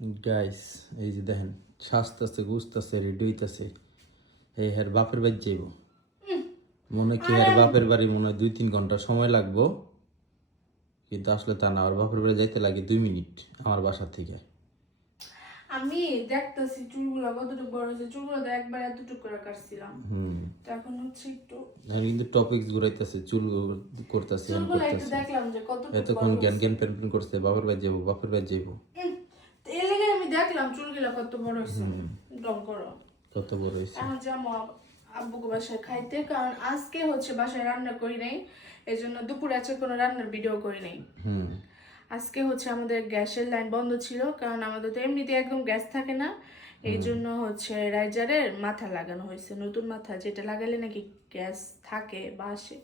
Guys এই যে দেখেন শাস্তাছে গুস্তাছে রেডি হইতাছে এই হের বাপের বাড়ি যাইব মনে কি হের বাপের বাড়ি মনে হয় 2-3 ঘন্টা সময় লাগবো কিন্তু আসলে তা না আর বাপের বাড়ি যাইতে লাগে 2 মিনিট আমার বাসা থেকে। আমি দেখতেছি চুলগুলো কতটুকু বড় হয়েছে, চুলগুলো তো একবার এতটুকু করে কাটছিলাম। তো এখন হচ্ছে একটু আমি কিন্তু টপিকস ঘুরাইতেছে চুল করতেছে চুলগুলো একটু দেখলাম যে কতটুকু এতক্ষণ জ্ঞান জ্ঞান পেন পেন করছে বাপের বাড়ি যাবো বাপের বাড়ি যাইবো। এর লেগে আমি দেখলাম চুলগুলো কত বড় হয়েছে। ডং করো কত বড় হয়েছে। এখন যাবো আব্বুকে বাসায় খাইতে, কারণ আজকে হচ্ছে বাসায় রান্না করি নাই, এই জন্য দুপুরে আজকে কোনো রান্নার ভিডিও করি নাই। আজকে হচ্ছে আমাদের গ্যাসের লাইন বন্ধ ছিল, কারণ আমাদের তো এমনিতে একদম গ্যাস থাকে না, এই জন্য হচ্ছে রাইজারের মাথা লাগানো হয়েছে, নতুন মাথা যেটা লাগালে নাকি গ্যাস থাকে বা আসে।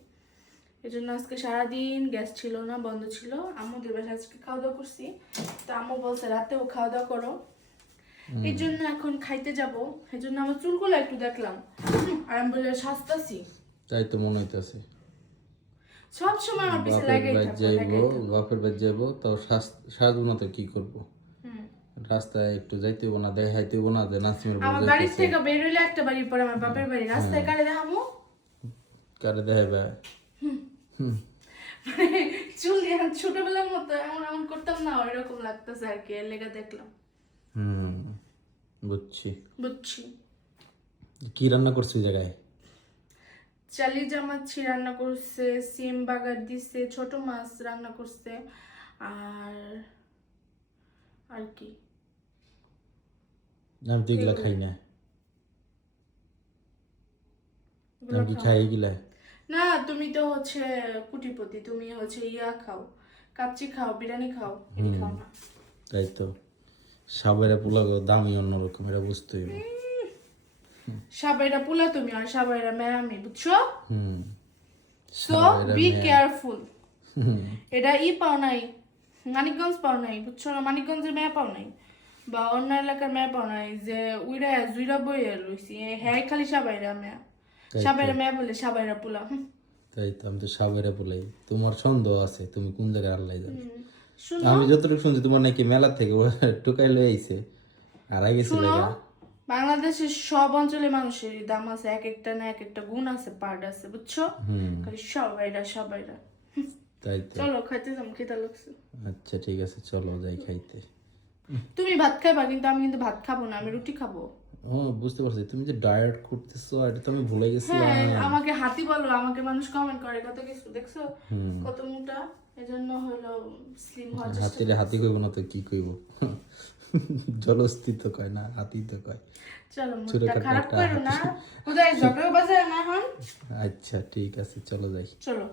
এই জন্য আজকে সারাদিন গ্যাস ছিল না, বন্ধ ছিল। আমাদের বাসায় আজকে খাওয়া দাওয়া করছি, তো আম্মু বলছে রাতেও খাওয়া দাওয়া করো, এই জন্য এখন খাইতে যাব। এই জন্য আমার চুলগুলো একটু দেখলাম আর আমি বলে সাজতাছি, তাই তো মনে হইতাছে সব সময় আমার পিছে লাগাই থাকবো। বাপের বাড়ি যাইবো তাও সাজবো না তো কি করবো, রাস্তায় একটু যাইতে হবো না দেখাইতে হবো না যে নাসিমের বউ আমার বাড়ি থেকে বের হইলে একটা বাড়ি পরে আমার বাপের বাড়ি, রাস্তায় কারে দেখাবো, কারে দেখাইবা। চুল দিয়ে ছোটবেলার মতো এমন এমন করতাম না, ওইরকম লাগতেছে আর কি, এর লেগে দেখলাম। বুঝছি। কি রান্না করছো ওই জায়গায়? চালি জামাচ্ছি রান্না করছে, সিম বাগার দিছে, ছোট মাছ রান্না করছে, আর কি আমি তো এগুলা খাই না। আমি কি খাই এগুলা? না, তুমি তো হচ্ছে কুটিপতি, তুমি হচ্ছে ইয়া খাও, কাচ্চি খাও, বিরিয়ানি খাও, এটি খাও না। তাই তো সাবেরা পোলাও দামই অন্যরকম, এটা বুঝতে হইব। সাবেরা পোলা তুমি আর সাবেরা ম্যামি, বুঝছো? So be careful. এটা পাও নাই, মানিকগঞ্জ পাও নাই, বুঝছো না? মানিকগঞ্জের মেয়ে পাও নাই বা অন্য এলাকার মেয়ে পাও নাই যে উইরা জুইরা বইয়া লইছি, হ্যাঁ খালি সাবাইরা মেয়া, সাবাইরা মেয়া বলে সাবাইরা পোলা। তাই তো আমি তো সাবেরা পোলাই। তোমার সন্দেহ আছে তুমি কোন জায়গায় আল্লাহ জানে। আমি যতটুকু শুনছি তোমার নাকি মেলা থেকে টোকাই লয়ে আইছে আর আগে গেছে লাগা। বাংলাদেশের সব অঞ্চলের মানুষের দাম আছে, এক একটা না এক একটা গুণ আছে, পার্ট আছে, বুঝছো? খালি সবাইরা। তাই তো চলো খাইতে যাম, খেতে লাগছে। আচ্ছা ঠিক আছে চলো যাই খাইতে। তুমি ভাত খাইবা, কিন্তু আমি কিন্তু ভাত খাবো না, আমি রুটি খাবো। ও বুঝতে পারছি তুমি যে ডায়েট করতেছো, এটা তো আমি ভুলে গেছিলাম। আমাকে হাতি বলো, আমাকে মানুষ কমেন্ট করে কত কিছু, দেখছো কত মোটা, এজন্য হলো স্লিম হওয়ার চেষ্টা। হাতি কইব না তো কি কইব? জলস্থিত কয় না, হাতি তো কয়। চলো মুখটা খারাপ করো না, কোথায় ঝগড়া বাজার না হন। আচ্ছা ঠিক আছে চলো যাই। চলো।